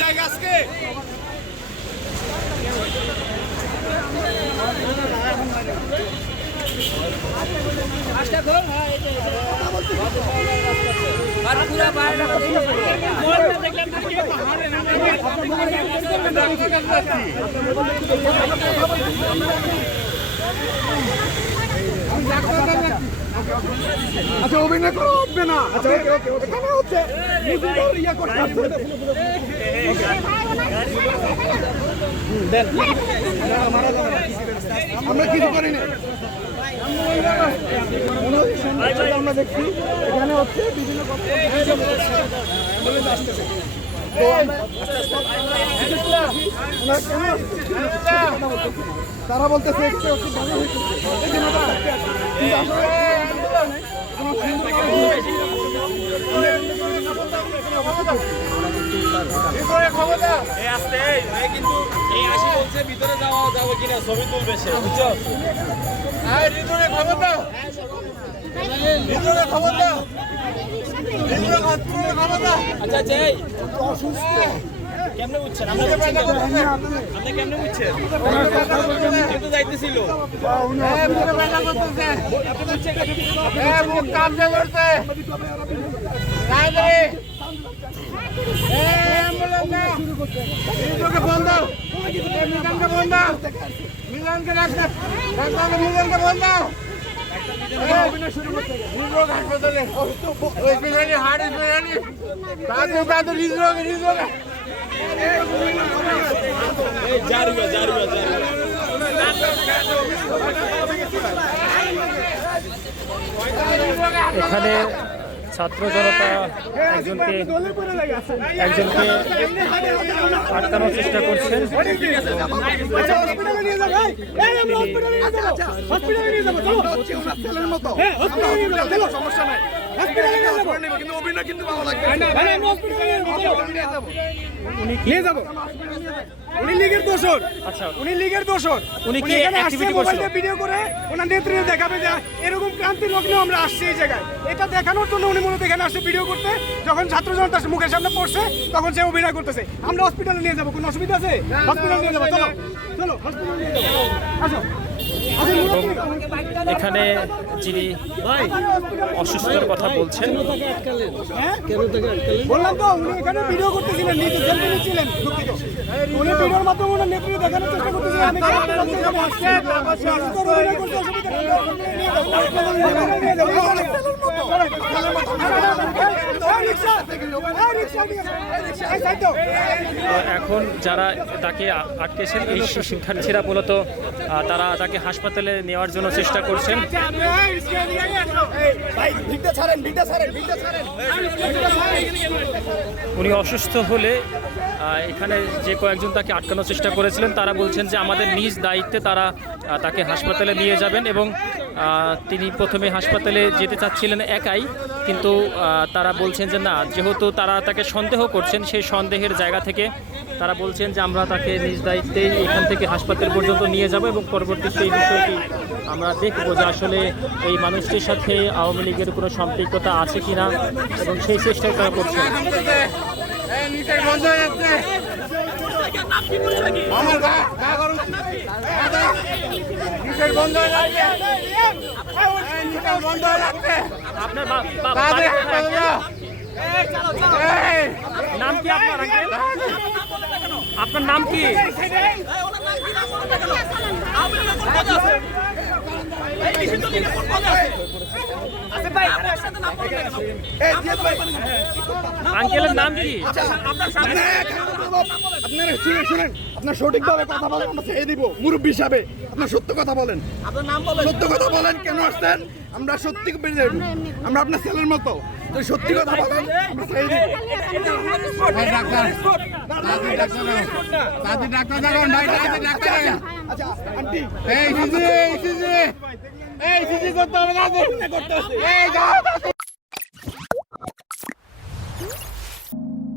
জায়গা আজকে আচ্ছা অভিনয় করা হবে না। আচ্ছা এখানে হচ্ছে ইয়া করতে আমরা কিছু করি না। আমরা দেখছি এখানে হচ্ছে বিভিন্ন তারা বলতেছে ভিতরে যাওয়া যাবে কিনা ছবি তুলবে সে বুঝছো আচ্ছা যাই কেমনে বুঝছেন আপনি কেমনে বুঝছেন কিন্তু যাইতেছিল এখানে ছাত্র জনতা একজনকে আটকানোর চেষ্টা করছেন। উনি লীগের দোষর। আচ্ছা উনি লীগের দোষর। উনি কি অ্যাক্টিভিটি করছিল? ভিডিও করে ওনার নেতৃত্বে দেখাবে যে এরকম ক্রান্তি লগ্নে আমরা আসছি এই জায়গায়। এটা দেখানোর জন্য উনি মূলত এখানে আসছে ভিডিও করতে। যখন ছাত্র জনতা মুখের সামনে পড়ছে তখন সে অভিনয় করতেছে। আমরা হসপিটালে নিয়ে যাবো, কোনো অসুবিধা আছে? হসপিটালে নিয়ে যাবো, চলো চলো হসপিটালে নিয়ে যাবো, আসো। এখানে যিনি অসুস্থতার কথা বলছেন, বললাম তো উনি এখানে ভিডিও করতেছিলেন, নিজে সেলফি নিচ্ছিলেন। উনি ভিডিওর মাধ্যমে ওনার নেতৃত্ব দেখানোর চেষ্টা করতেছিলেন। আমি এখন যারা তাকে আটকেছেন এই শিক্ষার্থীরা মূলত তারা তাকে হাসপাতালে নেওয়ার জন্য চেষ্টা করছেন। উনি অসুস্থ হলে এখানে যে কয়েকজন তাকে আটকানোর চেষ্টা করেছিলেন তারা বলছেন যে আমাদের নিজ দায়িত্বে তারা তাকে হাসপাতালে নিয়ে যাবেন এবং তিনি প্রথমে হাসপাতালে যেতে চাচ্ছিলেন একাই, কিন্তু তারা বলছেন যে না, যেহেতু তারা তাকে সন্দেহ করছেন সেই সন্দেহের জায়গা থেকে তারা বলছেন যে আমরা তাকে নিজ দায়িত্বেই এখান থেকে হাসপাতাল পর্যন্ত নিয়ে যাব এবং পরবর্তী সেই বিষয়টি আমরা দেখব যে আসলে এই মানুষটির সাথে আওয়ামী লীগের কোনো সম্পৃক্ততা আছে কিনা এবং সেই চেষ্টাই তারা করছেন। আপনার নাম কি? আপনার নাম কি? আঙ্কেলের নাম কি? আপনারা শুনেন, আপনার সঠিকভাবে কথা বলেন, আমরা ছেড়ে দিব মুরব্বী হিসাবে। আপনার সত্য কথা বলেন, সত্য কথা বলেন। কেন আসছেন? আমরা সত্যি বেরিয়ে যাবো, আমরা আপনার ছেলের মতো। তো সত্যি কথা বলেন, আমরা ছেড়ে দিব। আচ্ছা আন্টি, এই করতে হবে না।